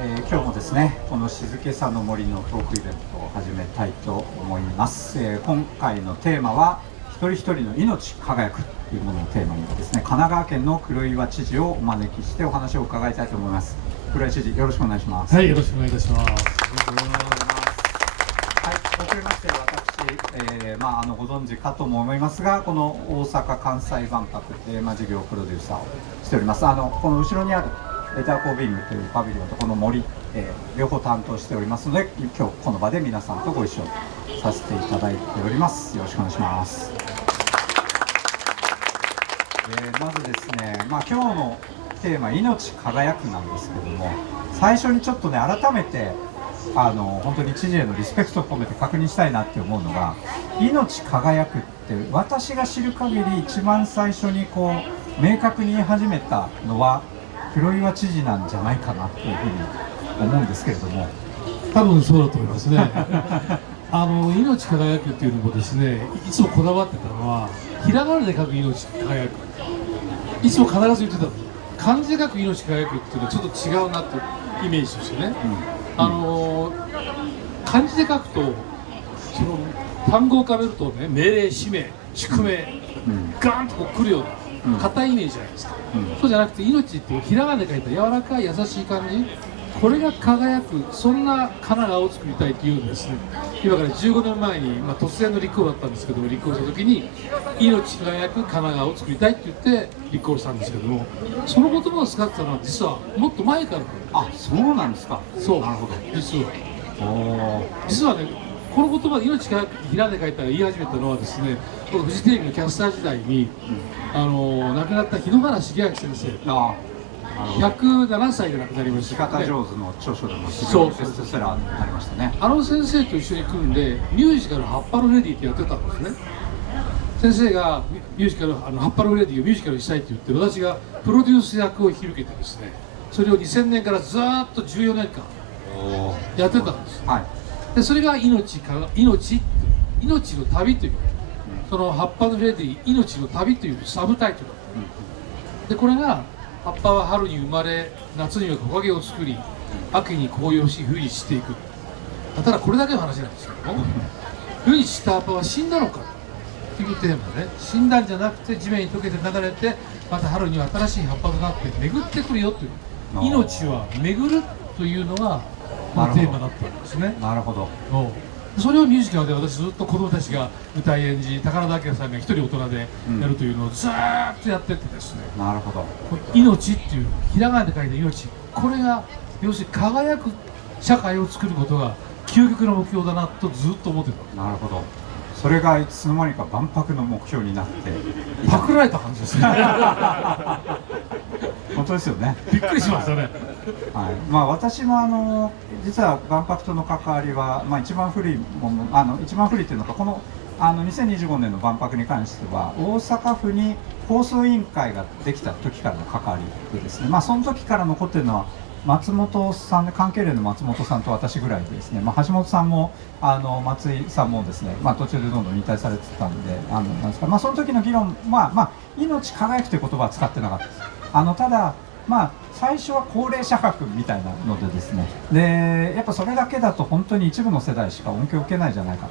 今日もですね、この静けさの森のトークイベントを始めたいと思います。今回のテーマは一人一人の命輝くというものをテーマにですね、神奈川県の黒岩知事をお招きしてお話を伺いたいと思います。黒岩知事、よろしくお願いします。はい、よろしくお願いいたします。はい、遅れまして私、ご存知かとも思いますが、この大阪・関西万博テーマ事業プロデューサーをしております。この後ろにあるレターコービングというパビリオンとこの森、両方担当しておりますので、今日この場で皆さんとご一緒させていただいております。よろしくお願いします。まずですね、今日のテーマ命輝くなんですけども、最初にちょっとね改めて本当に知事へのリスペクトを込めて確認したいなって思うのが、命輝くって私が知る限り一番最初にこう明確に言い始めたのは黒岩知事なんじゃないかなというふうに思うんですけれども。多分そうだと思いますね。命輝くっていうのもですね、いつもこだわってたのはひらがなで書く命輝く、いつも必ず言ってたの。漢字で書く命輝くっていうのはちょっと違うなってイメージとしてね、漢字で書くとその単語を浮かべるとね、命令、使命、宿命、ガーンとこう来るような硬いイメージじゃないですか。そうじゃなくて、命ってひらがなで書いた柔らかい優しい感じ、これが輝く、そんな神奈川を作りたいというんですね。今から15年前に、突然の立候補だったんですけども、立候補した時に命輝く神奈川を作りたいって言って立候補したんですけども、その言葉を使ってたのは実はもっと前から。あ、そうなんですか。そう、なるほど。実はね、この言葉で命輝くひらがなで書いたら言い始めたのはですね、このフジテレビのキャスター時代に、亡くなった日野原重明先生、107歳で亡くなりました、生き方上手の著書でも非常にベストセラーになりましたね。先生と一緒に組んでミュージカル「ハッパロレディ」ってやってたんですね。先生がミュージカルハッパロレディをミュージカルにしたいって言って、私がプロデュース役を引き受けてですね、それを2000年からずーっと14年間やってたんです。でそれが命の旅という、その葉っぱのレディ命の旅というサブタイトルで、これが葉っぱは春に生まれ、夏には木陰を作り、秋に紅葉し、冬に散っていく。ただこれだけの話なんですけども、冬に散った葉っぱは死んだのかというテーマで、死んだんじゃなくて地面に溶けて流れて、また春には新しい葉っぱとなって巡ってくるよという、命は巡るというのがこのテーマだったんですね。なるほど。それをミュージカルで私ずっと子供たちが歌い演じ、宝田明さんが一人大人でやるというのをずーっとやってってですね、なるほど。命っていうひらがなで書いた命、これが要するに輝く社会を作ることが究極の目標だなとずっと思ってた。なるほど。それがいつの間にか万博の目標になってパクられた感じですね。本当ですよね。びっくりしましたね。はい、私も実は万博との関わりは、一番古いもの、一番古いというのか、この2025年の万博に関しては大阪府に放送委員会ができた時からの関わりでですね、その時から残っているのは松本さんで、関係連の松本さんと私ぐらいでですね、橋本さんも松井さんもですね、途中でどんどん引退されてたんでなんですか、その時の議論、命輝くという言葉は使ってなかったです。ただ最初は高齢者博みたいなのでですね、でやっぱそれだけだと本当に一部の世代しか恩恵を受けないんじゃないか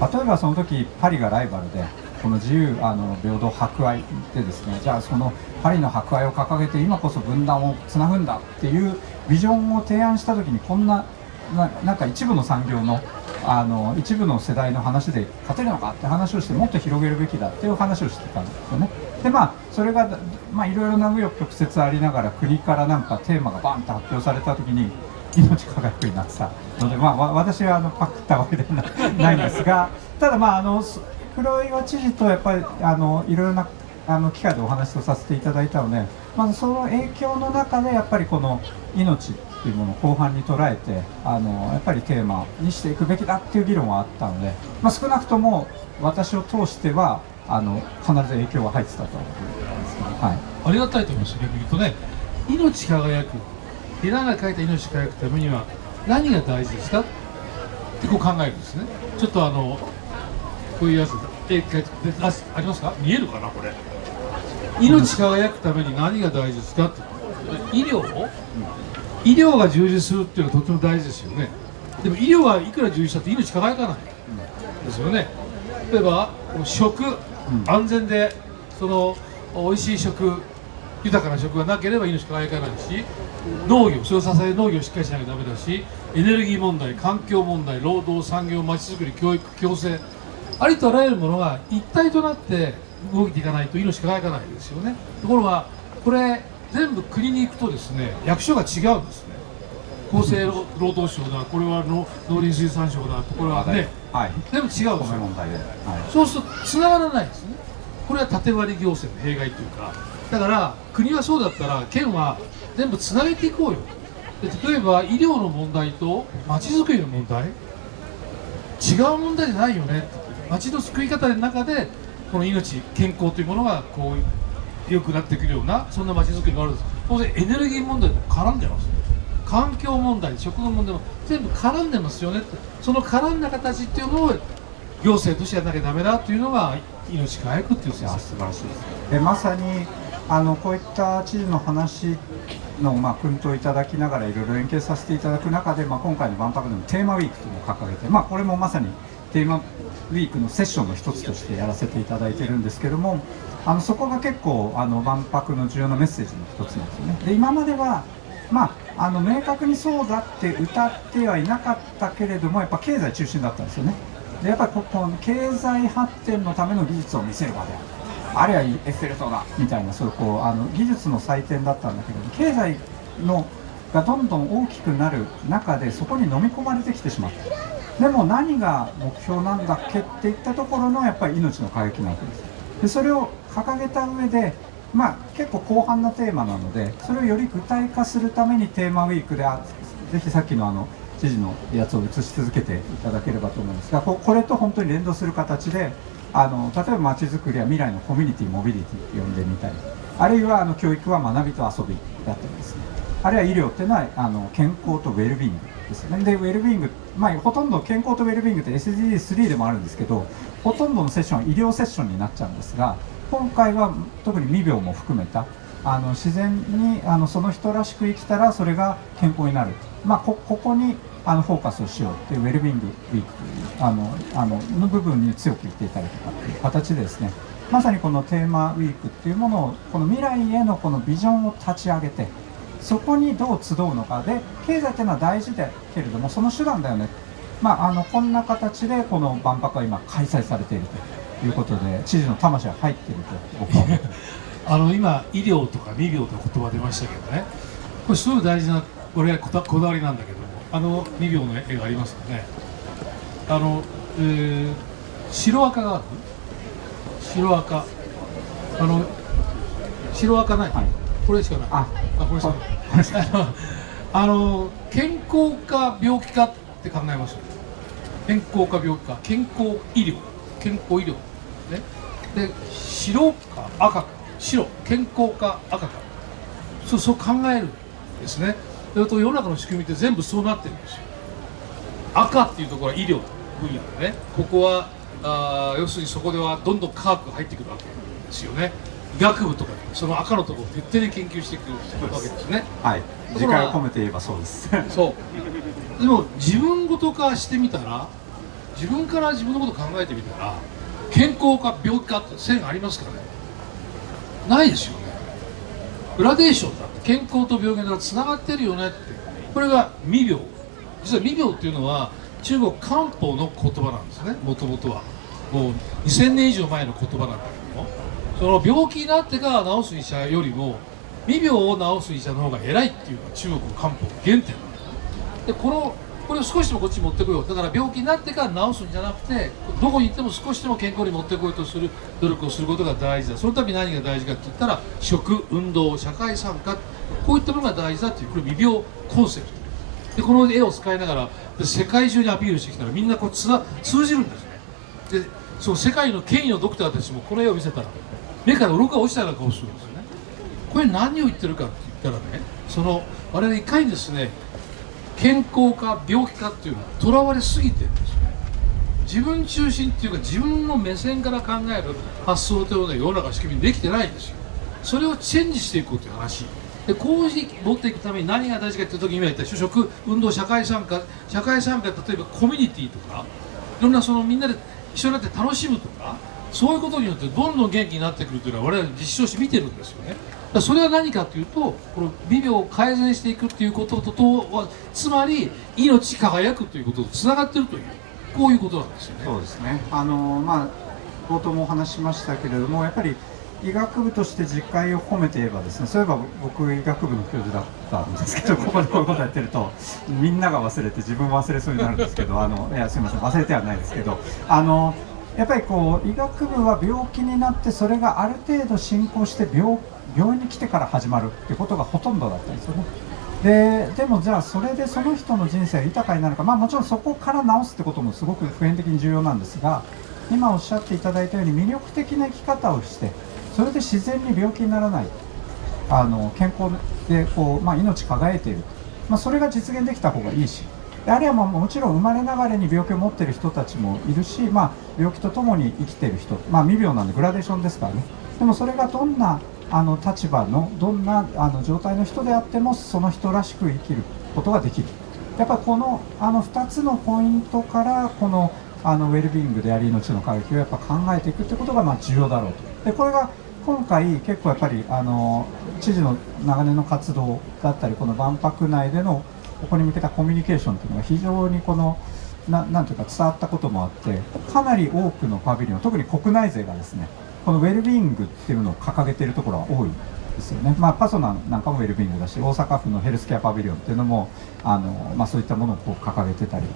と。例えばその時パリがライバルで、この自由平等博愛でですね、じゃあそのパリの博愛を掲げて今こそ分断をつなぐんだっていうビジョンを提案した時に、こんなんか一部の産業の一部の世代の話で勝てるのかって話をして、もっと広げるべきだっていう話をしてたんですよね。でそれがいろいろな紆余曲折ありながら、国からなんかテーマがバンと発表された時に命輝くになってたので、私はパクったわけではないんですが、ただ黒岩知事とやっぱりいろいろな機会でお話をさせていただいたので、まずその影響の中でやっぱりこの命っていうものを後半に捉えてやっぱりテーマにしていくべきだっていう議論はあったので、少なくとも私を通しては必ず影響は入ってたと思うんですけど、ありがたいと思います。逆に言うとね、命輝く、ひらがなで書いた命輝くためには何が大事ですかってこう考えるんですね。ちょっとこういうやつありますか？見えるかなこれ。命輝くために何が大事ですかって。医療医療が充実するっていうのはとても大事ですよね。でも医療はいくら充実したって命輝かないですよね。例えば食、安全でその美味しい食、豊かな食がなければ命輝かないし、農業、それを支える農業をしっかりしなきゃダメだし、エネルギー問題、環境問題、労働、産業、まちづくり、教育、共生、ありとあらゆるものが一体となって動いていかないと命輝かないですよね。ところがこれ全部国に行くとですね、役所が違うんですね。厚生労働省だ、これは農林水産省だ、これはね、はい、全部違うんですよ。米問題で、はい、そうするとつながらないですね。これは縦割り行政の弊害というか、だから国はそうだったら県は全部つなげていこうよ。で例えば医療の問題とまちづくりの問題、違う問題じゃないよね。町の救い方の中でこの命、健康というものがこう良くなってくるような、そんな町づくりがあるんです。当然エネルギー問題も絡んでます。環境問題、食の問題も全部絡んでますよねって。その絡んだ形っていうのを行政としてやらなきゃダメだというのが命輝くっていう先生。素晴らしいです。まさにこういった知事の話の訓導いただきながらいろいろ連携させていただく中で、今回の万博でもテーマウィークというのを掲げて、これもまさにテーマウィークのセッションの一つとしてやらせていただいているんですけども、そこが結構万博の重要なメッセージの一つなんですよね。で今までは明確にそうだって歌ってはいなかったけれども、やっぱ経済中心だったんですよね。でやっぱりこの経済発展のための技術を見せる場であるいはエッフェル塔だみたいな、そういう技術の祭典だったんだけど、経済がどんどん大きくなる中でそこに飲み込まれてきてしまった。でも何が目標なんだっけっていったところのやっぱり命の輝きなわけです。でそれを掲げた上で、結構広範なテーマなので、それをより具体化するためにテーマウィークでぜひさっきの知事のやつを映し続けていただければと思うんですが、これと本当に連動する形で例えばまちづくりは未来のコミュニティモビリティって呼んでみたり、あるいは教育は学びと遊びだったりですね、あるいは医療っていうのは健康とウェルビーイングですね。でウェルビーイング、ほとんど健康とウェルビーイングって SDG3 でもあるんですけど、ほとんどのセッションは医療セッションになっちゃうんですが、今回は特に未病も含めた自然にその人らしく生きたらそれが健康になる、ここにフォーカスをしようっていうウェルビーイングウィークというの部分に強く言っていただいたという形でですね、まさにこのテーマウィークっていうものをこの未来へのこのビジョンを立ち上げて、そこにどう集うのかで、経済っていうのは大事だけれどもその手段だよね、こんな形でこの万博は今開催されているということで、知事の魂が入っていると僕は思って今医療とか未病という言葉出ましたけどね、これすごい大事なこれこだわりなんだけども、未病の絵がありますよね。白赤がある？白赤白赤ない、これしかない。これしかない健康か病気かって考えますよ。健康か病気か、健康医療ね。で白か赤か、白、健康か赤か、そう考えるんですね。それと世の中の仕組みって全部そうなってるんですよ。赤っていうところは医療分野でね、ここは要するにそこではどんどん科学が入ってくるわけですよね。医学部とかでその赤のところを徹底で研究していくわけですね。はい、次回を込めて言えばそうです。そうでも自分ごと化してみたら、自分から自分のことを考えてみたら、健康か病気かって線ありますかね？ないですよね。グラデーションだって、健康と病気がつながってるよねって。これが未病。実は未病っていうのは中国漢方の言葉なんですね。もともとはもう2000年以上前の言葉なんだけども、その病気になってから治す医者よりも未病を治す医者の方が偉いっていうのが中国の漢方の原点なんですね。でこれを少しでもこっちに持ってこよう。だから病気になってから治すんじゃなくて、どこに行っても少しでも健康に持ってこようとする努力をすることが大事だ。そのために何が大事かって言ったら、食、運動、社会参加、こういったものが大事だっていう、これ未病コンセプトで、この絵を使いながら世界中にアピールしてきたら、みんな通じるんですね。でその世界の権威のドクターたちもこの絵を見せたら目から鱗が落ちたような顔するんですよね。これ何を言ってるかって言ったらね、我々いかにですね、健康か病気かっていうのはとらわれすぎてるんですよね。自分中心っていうか、自分の目線から考える発想というのは世の中仕組みにできてないんですよ。それをチェンジしていこうという話でこうして持っていくために何が大事かという時に今言った就職運動社会参加、例えばコミュニティとかいろんなそのみんなで一緒になって楽しむとか、そういうことによってどんどん元気になってくるというのは我々実証して見てるんですよね。だからそれは何かというと、この微病を改善していくということとはつまり命輝くということとつながっているという、こういうことなんですよね。そうですね。冒頭もお話ししましたけれども、やっぱり医学部として実戒を込めて言えばですね、そういえば僕医学部の教授だったんですけど、ここでこういうことやってるとみんなが忘れて自分忘れそうになるんですけど、いやすみません、忘れてはないですけど、やっぱりこう医学部は病気になってそれがある程度進行して病院に来てから始まるっていうことがほとんどだったんですよね。でもじゃあそれでその人の人生が豊かになるか、もちろんそこから治すってこともすごく普遍的に重要なんですが、今おっしゃっていただいたように魅力的な生き方をして、それで自然に病気にならない、健康でこう、命輝いている、それが実現できた方がいいし、あるいはもちろん生まれながらに病気を持っている人たちもいるし、病気とともに生きている人、未病なんでグラデーションですからね。でもそれがどんな立場のどんな状態の人であってもその人らしく生きることができる。やっぱこの2つのポイントからこのウェルビーイングであり命の輝きをやっぱ考えていくってことが重要だろうと。でこれが今回結構やっぱり知事の長年の活動だったり、この万博内でのここに向けたコミュニケーションというのが非常になんていうか伝わったこともあって、かなり多くのパビリオン、特に国内勢がですね、このウェルビーイングっていうのを掲げているところが多いですよね。パソナンなんかもウェルビーイングだし、大阪府のヘルスケアパビリオンっていうのもそういったものをこう掲げてたり、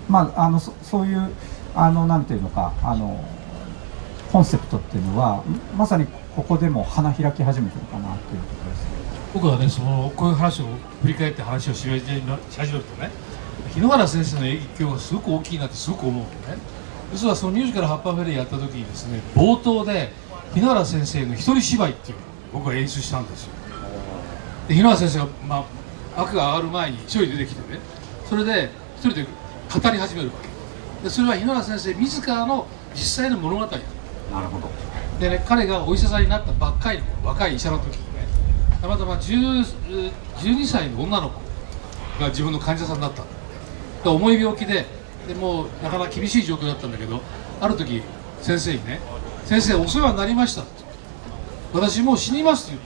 そういうなんていうのかコンセプトっていうのはまさにここでも花開き始めてるかなというところです。僕はね、こういう話を振り返って話をし始めるとね、日野原先生の影響がすごく大きいなってすごく思うのね。実はそのミュージカルハッパーフェリーやった時にですね、冒頭で日野原先生の一人芝居っていうのを僕は演出したんですよ。で日野原先生が、悪が上がる前に一人出てきてね、それで一人で語り始めるわけで、それは日野原先生自らの実際の物語だ。なるほど。でね、彼がお医者さんになったばっかりの若い医者の時にね、たまたま12歳の女の子が自分の患者さんだった。で重い病気でもうなかなか厳しい状況だったんだけど、ある時先生にね「先生お世話になりました」って「私もう死にます」って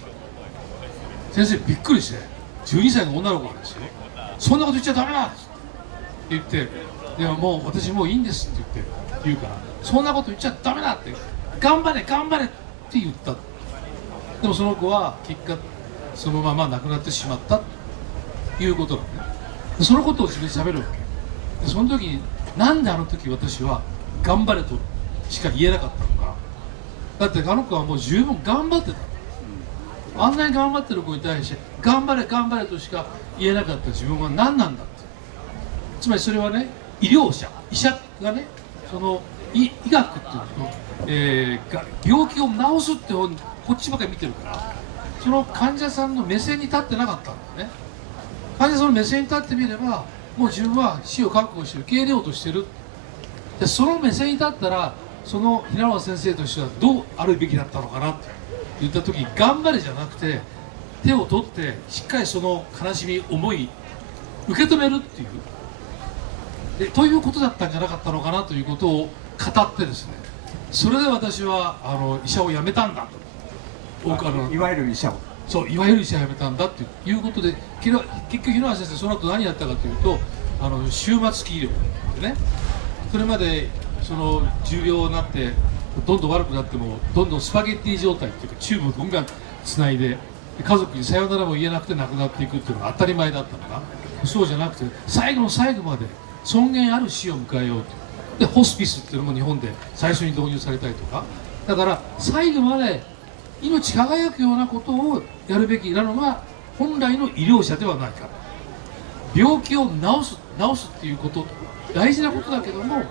言って、先生びっくりして12歳の女の子がですよ「そんなこと言っちゃダメだ」って言って「でももう私もういいんです」って言うから「そんなこと言っちゃダメだ」って「頑張れ頑張れ」って言った。でもその子は結果そのまま亡くなってしまったということなのね。そのことを自分で喋るわけで、その時になんであの時私は頑張れとしか言えなかったのか。だってあの子はもう十分頑張ってた。あんなに頑張ってる子に対して頑張れ頑張れとしか言えなかった自分は何なんだって。つまりそれはね、医者がね、その医学っていうの、病気を治すって方にこっちばかり見てるから、その患者さんの目線に立ってなかったんだよね。患者さんの目線に立ってみれば、もう自分は死を覚悟して受け入れようとしてる。でその目線に立ったら、その平野先生としてはどうあるべきだったのかなって言った時に、頑張れじゃなくて手を取ってしっかりその悲しみ思い受け止めるっていうということだったんじゃなかったのかなということを語ってですね、それで私は医者を辞めたんだと。いわゆる医者をいわゆる医者を辞めたんだっていうことで、結局日野先生その後何やったかというと、終末期医療でね、それまでその重病になってどんどん悪くなってもどんどんスパゲッティ状態っていうか、チューブをどんどんつないで家族にさよならも言えなくて亡くなっていくっていうのが当たり前だったのが、そうじゃなくて最後の最後まで尊厳ある死を迎えようと。でホスピスっていうのも日本で最初に導入されたりとか、だから最後まで命輝くようなことをやるべきなのが本来の医療者ではないか。病気を治すっていうこと大事なことだけども、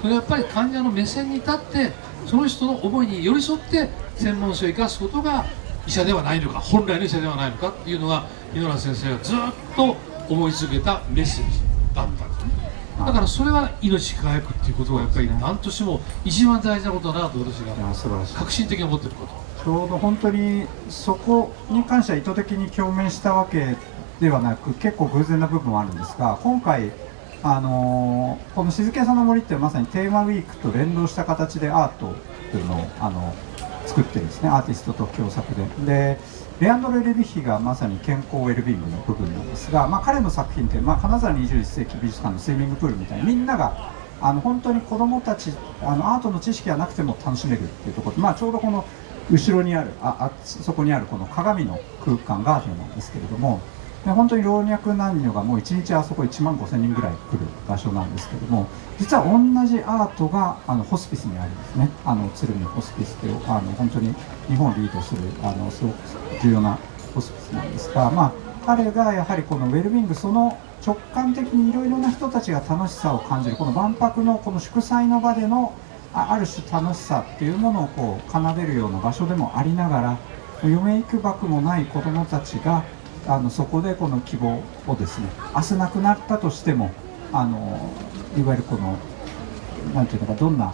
それやっぱり患者の目線に立ってその人の思いに寄り添って専門性を生かすことが医者ではないのか、本来の医者ではないのかっていうのが井ノ原先生がずっと思い続けたメッセージだったんですね。だからそれは命輝くっていうことがやっぱり何としても一番大事なことだなと私が革新的に思っていること。ちょうど本当にそこに関しては意図的に共鳴したわけではなく、結構偶然な部分もあるんですが、今回この静けさの森ってまさにテーマウィークと連動した形でアートというのを作ってるんですね、アーティストと共作で。レアンドロ・エルビヒがまさに健康ウェルビーイングの部分なんですが、彼の作品って、金沢21世紀美術館のスイミングプールみたいにみんなが本当に子どもたちアートの知識がなくても楽しめるっていうところで、ちょうどこの後ろにあるそこにあるこの鏡の空間ガーデンなんですけれども、本当に老若男女がもう1日あそこ1万5000人ぐらい来る場所なんですけども、実は同じアートがホスピスにあるんですね。鶴見ホスピスという本当に日本をリードするすごく重要なホスピスなんですが、彼がやはりこのウェルビーイング、その直感的にいろいろな人たちが楽しさを感じるこの万博のこの祝祭の場でのある種楽しさっていうものをこう奏でるような場所でもありながら、嫁いくばくもない子どもたちがそこでこの希望をですね、明日亡くなったとしてもいわゆるこのなんていうのか、どんな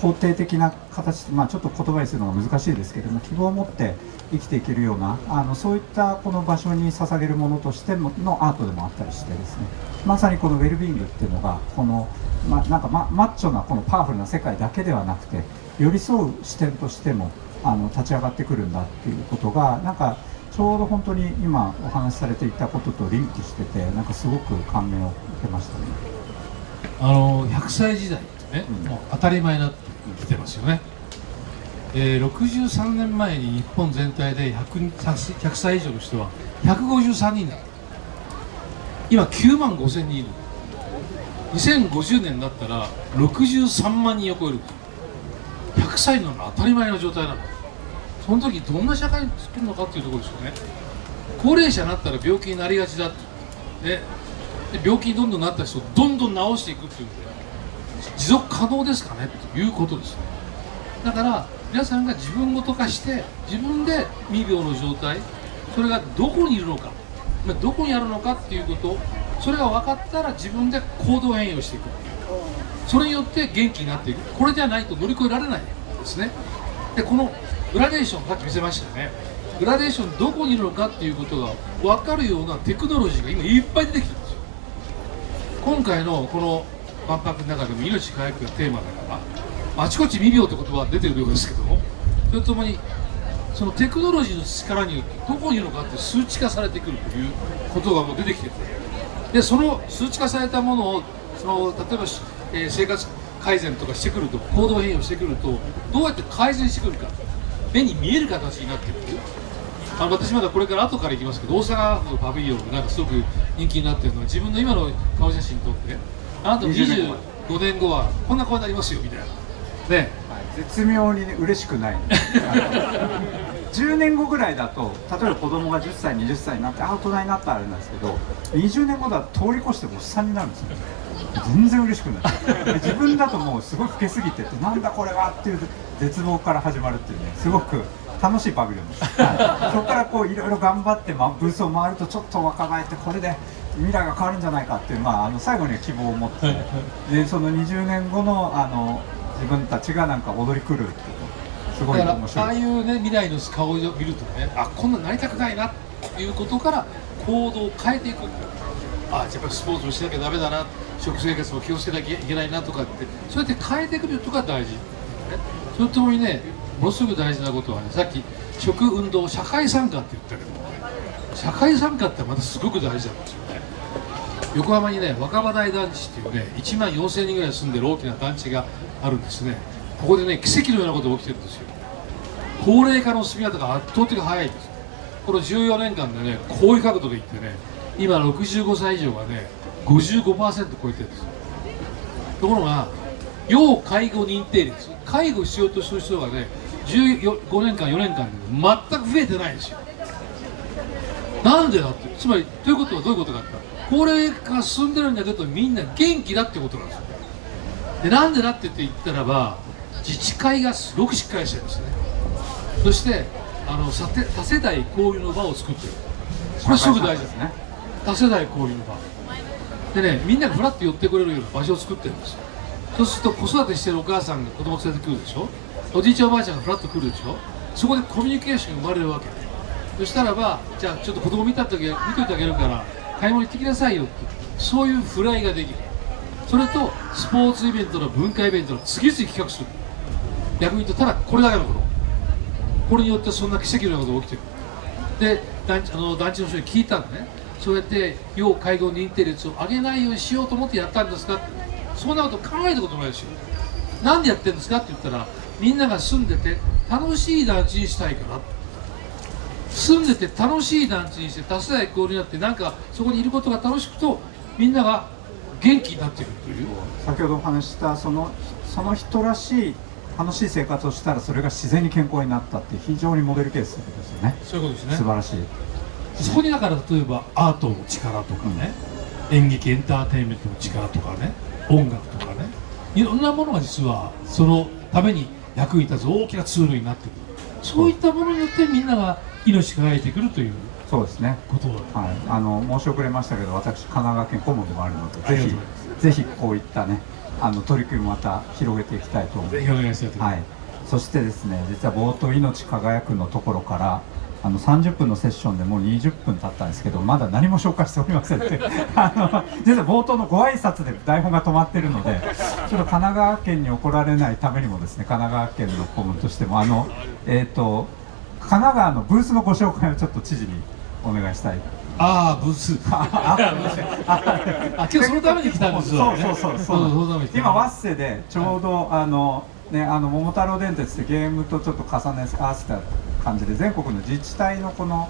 肯定的な形、ちょっと言葉にするのが難しいですけれども、希望を持って生きていけるようなそういったこの場所に捧げるものとしてのアートでもあったりしてですね、まさにこのウェルビーイングっていうのがこの、なんかマッチョなこのパワフルな世界だけではなくて、寄り添う視点としても立ち上がってくるんだっていうことが、なんかちょうど本当に今お話しされていたこととリンクしてて、なんかすごく感銘を受けましたね。100歳時代ってね、もう当たり前になってきてますよね。63年前に日本全体で 100歳以上の人は153人だ。今9万5千人いる。2050年になったら63万人を超える。100歳なのが当たり前の状態なの。その時どんな社会に作るのかっていうところですよね。高齢者になったら病気になりがちだって、ね、で病気にどんどんなった人をどんどん治していくっていうので、持続可能ですかねということですね。だから皆さんが自分ごと化して自分で未病の状態、それがどこにいるのか、どこにあるのかっていうこと、それが分かったら自分で行動変容していく。それによって元気になっていく。これじゃないと乗り越えられないですね。でこのグラデーション、さっき見せましたよね。グラデーションどこにいるのかっていうことが分かるようなテクノロジーが今いっぱい出てきてるんですよ。今回のこの万博の中でも命回復がテーマだから、あちこち未病って言葉が出てるようですけども、それともにそのテクノロジーの力によってどこにいるのかって数値化されてくるということがもう出てきてて、でその数値化されたものを例えば、生活改善とかしてくると、行動変容してくると、どうやって改善してくるか、目に見える形になってくる。私まだこれから後から行きますけど、大阪府のパビリオンがなんかすごく人気になっているのは、自分の今の顔写真撮って、あなた25年後はこんな顔になりますよみたいなね、絶妙に、嬉しくない10年後ぐらいだと、例えば子供が10歳20歳になって大人になったらあれなんですけど、20年後だと通り越しておっさんになるんですよ。全然嬉しくない自分だともうすごい老けすぎてて、なんだこれはっていう絶望から始まるっていうね、すごく楽しいパビリオンです、そこからこういろいろ頑張って、ブースを回るとちょっと若返って、これで未来が変わるんじゃないかっていう、最後には希望を持って、でその20年後の自分たちがなんか踊り狂うっていう、すごい面白い。ああいうね、未来の顔を見るとね、こんなになりたくないなっていうことから行動を変えていく。じゃあやっぱりスポーツもしなきゃダメだな、食生活も気をつけなきゃいけないなとかって、そうやって変えてくることが大事、ね、それともにね、ものすごく大事なことはね、さっき食運動社会参加って言ったけど、社会参加ってまたすごく大事なんですよね。横浜にね、若葉台団地っていうね、1万4000人ぐらい住んでる大きな団地があるんですね。ここでね、奇跡のようなことが起きてるんですよ。高齢化の進み方が圧倒的に早いんです。この14年間でね、こういう角度でいってね、今65歳以上がね 55% 超えてるんですよ。ところが要介護認定率、介護しようとする人がね15年間4年間で全く増えてないんですよ。なんでだって、つまりということはどういうことかって、高齢化が進んでるんだけどみんな元気だってことなんですよ。でなんでだって言ったらば、自治会がすごくしっかりしてるんですね。そして多世代交流の場を作ってる。これすごく大事ですね。多世代交流の場でね、みんながフラッと寄ってくれるような場所を作ってるんですよ。そうすると子育てしてるお母さんが子供連れてくるでしょ、おじいちゃんおばあちゃんがフラッと来るでしょ、そこでコミュニケーションが生まれるわけで、そしたらばじゃあちょっと子供見といてあげるから買い物行ってきなさいよって、そういうフライができる。それとスポーツイベントの文化イベントの次々企画する。逆に言うとただこれだけのこと、これによってそんな奇跡のようなことが起きてる。で団地の人に聞いたんだね、そうやって要介護認定率を上げないようにしようと思ってやったんですかって。そんなこと考えたことないですよ。なんでやってるんですかって言ったら、みんなが住んでて楽しい団地にしたいから。住んでて楽しい団地にして多世代交流になって、なんかそこにいることが楽しくとみんなが元気になってくるという。先ほどお話ししたその人らしい楽しい生活をしたら、それが自然に健康になったって非常にモデルケースですよね。そういうことですね。素晴らしい。そこにだから例えばアートの力とかね、演劇エンターテインメントの力とかね、音楽とかね、いろんなものが実はそのために役に立つ大きなツールになってくる。そういったものによってみんなが命輝いてくるというそうですね。ことを、はい、申し遅れましたけど、私神奈川県顧問でもあるので、ありがとうございますぜひこういったね取り組みまた広げていきたいと思います。ぜひお願いしたいと思います。はい。そしてですね、実は冒頭命輝くのところから30分のセッションでもう20分経ったんですけど、まだ何も紹介しておりませんって実は冒頭のご挨拶で台本が止まってるので、ちょっと神奈川県に怒られないためにもですね、神奈川県の顧問としても神奈川のブースのご紹介をちょっと知事にお願いしたい。ああ、ブース。今日そのために来たんですよ、ね。そう今ワッセでちょうど桃太郎電鉄ってゲームとちょっと重ね合わせた感じで全国の自治体のこの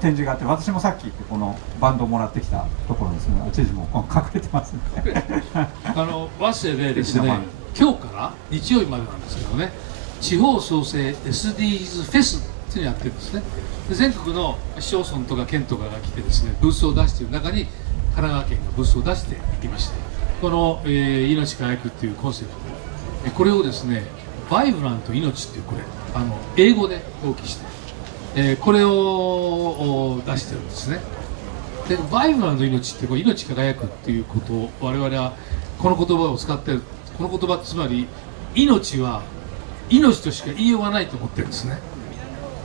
展示があって、私もさっきこのバンドをもらってきたところですね。知事も隠れてますのでワッセでですね、今日から日曜日までなんですけどね、地方創生 SDGs フェスっていうのをやってるんですね。で全国の市町村とか県とかが来てですね、ブースを出している中に神奈川県がブースを出していまして、この、命輝くっていうコンセプト、これをですね、バイブラント命っていう、これ英語で表記して、これを出してるんですね。でバイブラント命ってこう命輝くっていうことを我々はこの言葉を使ってる。この言葉つまり命は命としか言いようがないと思ってるんですね。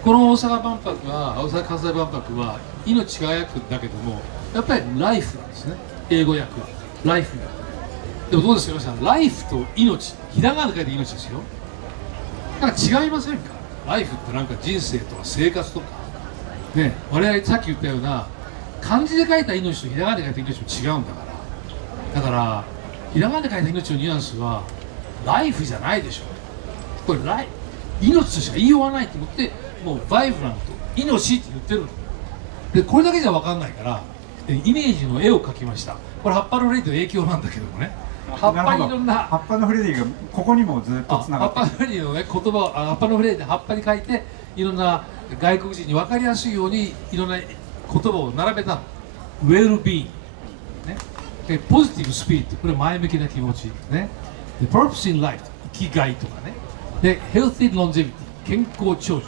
この大阪万博は、大阪・関西万博は命輝くんだけども、やっぱりライフなんですね。英語訳はライフ。でもどうですか皆さん、ライフと命、ひらがなで書いて命ですよ。だから違いませんか。ライフってなんか人生とか生活とかね、我々さっき言ったような漢字で書いた命とひらがなで書いた命も違うんだから。だからひらがなで書いた命のニュアンスはライフじゃないでしょ。これ命としか言いようがないと思って、もうバイブラント命って言ってるので、これだけじゃ分かんないからイメージの絵を描きました。これ葉っぱのレディの影響なんだけどもね、葉っぱにいろんな葉っぱのフレディがここにもずっとつながって葉っぱのフレディのね言葉を葉っぱのフレディで葉っぱに書いて、いろんな外国人に分かりやすいようにいろんな言葉を並べた。ウェルビーイングね、でポジティブスピリット、これ前向きな気持ちね。で Purpose in life 生きがいとかね。で Healthy longevity 健康長寿、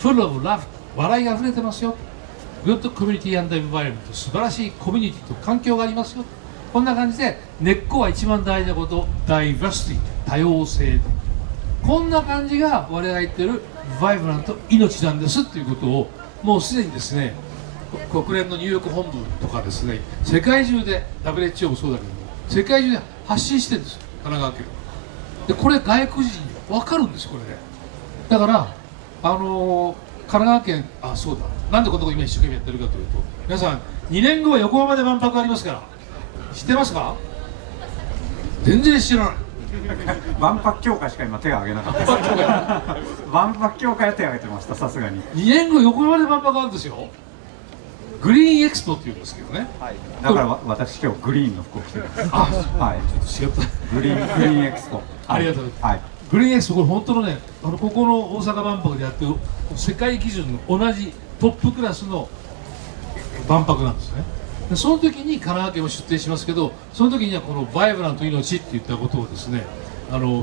Full of love 笑いが溢れてますよ。Good community and environment 素晴らしいコミュニティと環境がありますよ。こんな感じで根っこは一番大事なこと、Diversity 多様性、こんな感じが我々が言ってるバイブラント命なんですっていうことを、もうすでにですね国連のニューヨーク本部とかですね、世界中で WHO もそうだけども世界中で発信してるんですよ、神奈川県で。これ外国人に分かるんですよ、これで。だから神奈川県、そうだ、なんでこんなこと今一生懸命やってるかというと、皆さん2年後は横浜で万博ありますから知ってますか。全然知らない万博協会しか今手を挙げなかった万博協会は手を挙げてました。さすがに2年後横浜で万博あるんですよ。グリーンエクスポっていうんですけどね、はい、だから私今日グリーンの服を着てるんです。はい、ちょっと違った。グリーンエクスポ、ありがとうございます。はい、グリーンエクスポ、これ本当のね、ここの大阪万博でやってる世界基準の同じトップクラスの万博なんですね。でその時に神奈川県を出展しますけど、その時にはこのバイブラント命っていったことをですね、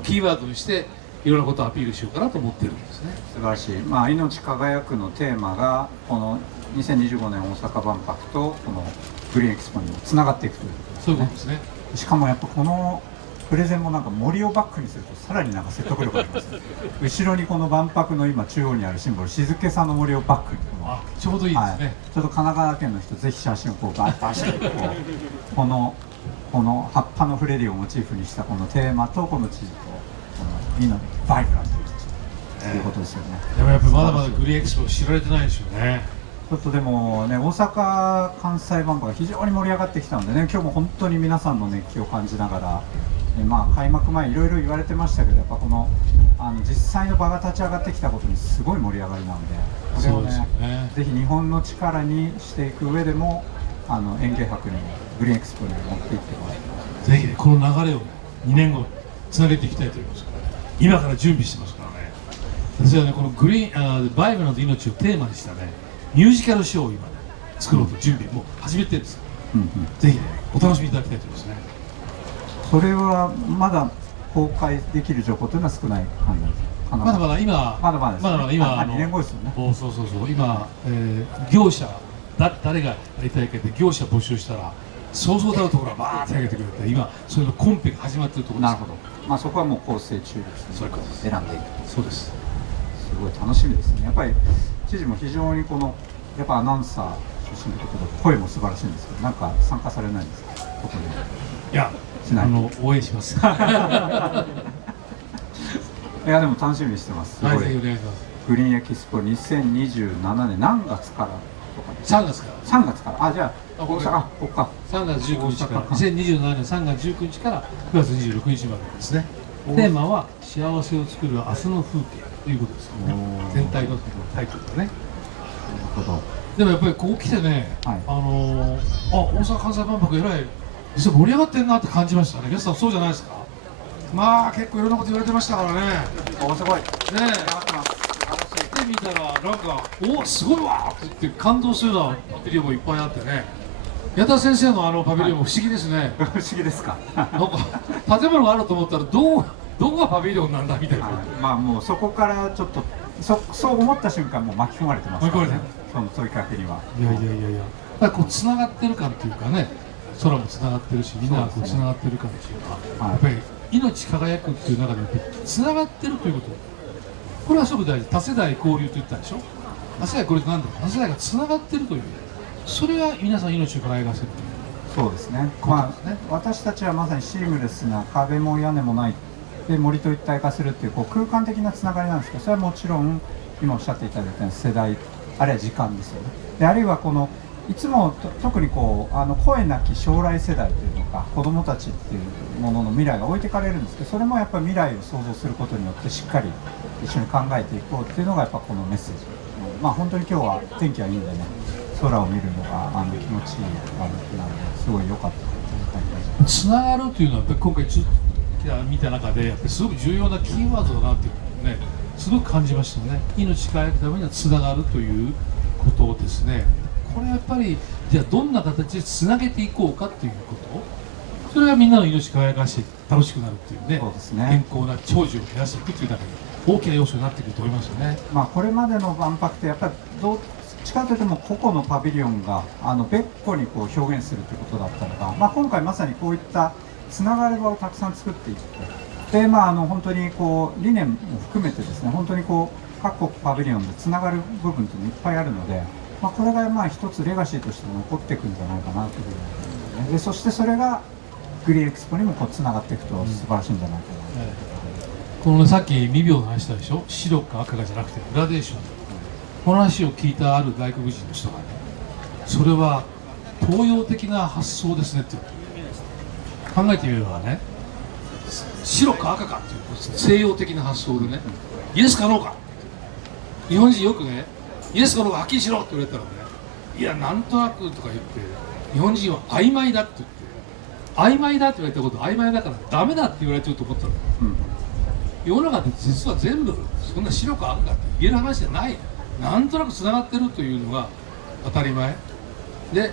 キーワードにしていろんなことをアピールしようかなと思ってるんですね。素晴らしい。命輝くのテーマがこの2025年大阪万博とこのグリーンエクスポにもつながっていくということですね。そういうことですね。しかもやっぱこのプレゼンもなんか森をバックにするとさらになんか説得力あります、後ろにこの万博の今中央にあるシンボル静けさの森をバックにあ、ちょうどいいですね、はい、ちょっと神奈川県の人ぜひ写真をこうバッと出してこの葉っぱのフレディをモチーフにしたこのテーマとこの地図とこのイノバイブラントということですよね。でもやっぱりまだまだグリーンエクスポ知られてないですよね。ちょっとでもね、大阪・関西万博が非常に盛り上がってきたのでね、今日も本当に皆さんの熱気を感じながら、まあ、開幕前いろいろ言われてましたけど、やっぱこの実際の場が立ち上がってきたことにすごい盛り上がりなので、これをね、ぜひ日本の力にしていく上でも園芸博にもグリーンエクスポにも持っていってもらってぜひ、ね、この流れを、ね、2年後つなげていきたいと思いますからね、今から準備してますからね。私はね、このグリーンバイブラント命をテーマにしたねミュージカルショーを今、ね、作ろうと準備もう始めてるんです、ぜひねお楽しみいただきたいと思いますね。それはまだ公開できる情報というのは少ない感じですか？まだまだ今、まだまだ今2年後ですよね。そう今、業者誰がやりたいかって業者募集したらそうそうたるところはバーって上げてくれて、今それのコンペが始まっているところです。なるほど、まあ、そこはもう構成中ですね。そういうことです。選んでいくと。そうです。すごい楽しみですね。やっぱり知事も非常にやっぱアナウンサー出身ということで声も素晴らしいんですけど、なんか参加されないんですか？ここに。いや、応援します。いやでも楽しみにしてます。すごい。はい、ぜひお願いします。グリーンエキスポ2027年何月からとか？3月から。3月から。あ、じゃあここか。3月19日から2027年3月19日から9月26日までですね。テーマは幸せを作る明日の風景ということですよね。全体のタイトルがね。なるほど。でもやっぱりここ来てね、はい、大阪・関西万博えらい実は盛り上がってるなって感じましたね。皆さんそうじゃないですか？まあ結構いろんなこと言われてましたからね。お、すごい。ねえ。来てみたらなんかおすごいわって言って感動するようなパビリオンもいっぱいあってね。矢田先生のパビリオンも不思議ですね。不思議ですか？なんか建物があると思ったらどこがパビリオンなんだみたいな。まあもうそこからちょっとそう思った瞬間もう巻き込まれてますからね。その問いかけには。いや。やっぱりこうつながってる感っていうかね。空もつながってるし、みんながこうつながってる感っていうか、やっぱり命輝くっていう中でつながってるということ、これはすごく大事。多世代交流と言ったでしょ。多世代交流って何だろう。多世代がつながってるという、それが皆さん命を輝かせる。そうですね。まあ私たちはまさにシームレスな壁も屋根もないで森と一体化するっていう空間的なつながりなんですけど、それはもちろん今おっしゃっていただいたように世代あるいは時間ですよね。であるいはいつも特に声なき将来世代というのか子どもたちっていうものの未来が置いてかれるんですけど、それもやっぱり未来を想像することによってしっかり一緒に考えていこうっていうのがやっぱこのメッセージ。まあ本当に今日は天気はいいんでね、空を見るのが気持ちいい日なのですごい良かったとつながるというのはやっぱり今回見た中でやっぱりすごく重要なキーワードだなっていうのをねすごく感じましたね。命輝くためにはつながるということをですね。これやっぱりじゃあどんな形でつなげていこうかっていうこと、それがみんなの命輝かして楽しくなるっていうね、そうですね、健康な長寿を増やしていくっていう中で大きな要素になってくると思いますよね。まあこれまでの万博ってやっぱりどっちかというとも個々のパビリオンが別個に表現するということだったのが、まあ、今回まさにこういったつながる場をたくさん作っていってで、まあ、本当に理念も含めてですね、本当に各国パビリオンでつながる部分っていっぱいあるので。まあこれが一つレガシーとして残っていくんじゃないかなというふうに思いますね。でそしてそれがグリーンエクスポにもつながっていくと素晴らしいんじゃないかな、この、ね、さっき未病の話したでしょ。白か赤かじゃなくてグラデーション、この話を聞いたある外国人の人がね、それは東洋的な発想ですねって考えてみればね、白か赤かっていう西洋的な発想でね、イエスかノーか、日本人よくねイエスかノーかはっきりしろって言われたらね、いやなんとなくとか言って日本人は曖昧だって言って曖昧だって言われたこと曖昧だからダメだって言われてると思ったの、世の中って実は全部そんな白か赤かって言える話じゃない、なんとなくつながってるというのが当たり前で、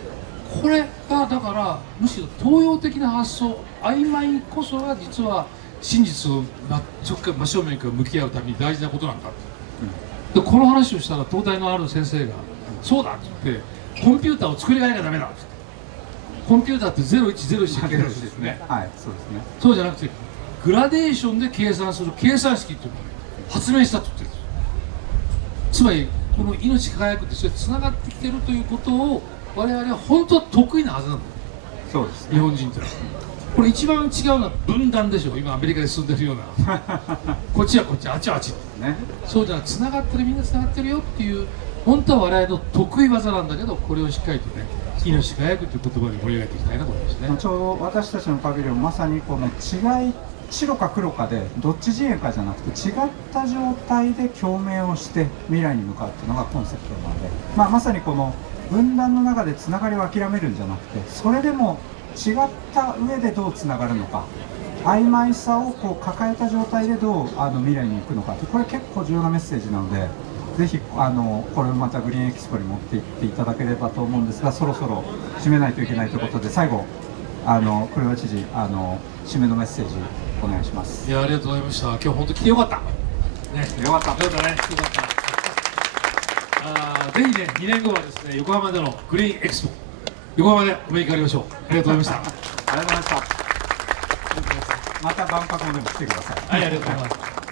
これがだからむしろ東洋的な発想、曖昧こそが実は真実を真正面から向き合うために大事なことなんだって、でこの話をしたら東大のある先生が「そうだ」って言って「コンピューターを作り変えなきゃダメだ」ってコンピューターって0101して計算するんですね。はい、そうですね。そうじゃなくてグラデーションで計算する計算式っていうのをね発明したって言ってるんですよ。つまりこの命輝くってそれつながってきてるということを我々は本当は得意なはずなんだよ。そうですね。日本人ってのはこれ一番違うのは分断でしょ。今アメリカで進んでるようなこっちはこっちあっちはあっちね。そうじゃなくつながってるみんなつながってるよっていう本当は我々の得意技なんだけどこれをしっかりとね命輝くという言葉で盛り上げていきたいなと思いますね。ちょうど私たちのパビリオンまさにこの違い白か黒かでどっち陣営かじゃなくて違った状態で共鳴をして未来に向かうっていうのがコンセプトなので、まさにこの分断の中でつながりを諦めるんじゃなくてそれでも違った上でどうつながるのか曖昧さをこう抱えた状態でどう未来に行くのかってこれ結構重要なメッセージなのでぜひこれをまたグリーンエキスポに持っていっていただければと思うんですがそろそろ締めないといけないということで最後黒岩知事締めのメッセージお願いします。いやありがとうございました。今日本当来てよかった。ね、よかった。よかったね。よかった。ぜひね2年後はですね横浜でのグリーンエキスポ横浜でお目にかかりましょう。ありがとうございました。ありがとうございました。また万博もでも来てください。はい、ありがとうございます。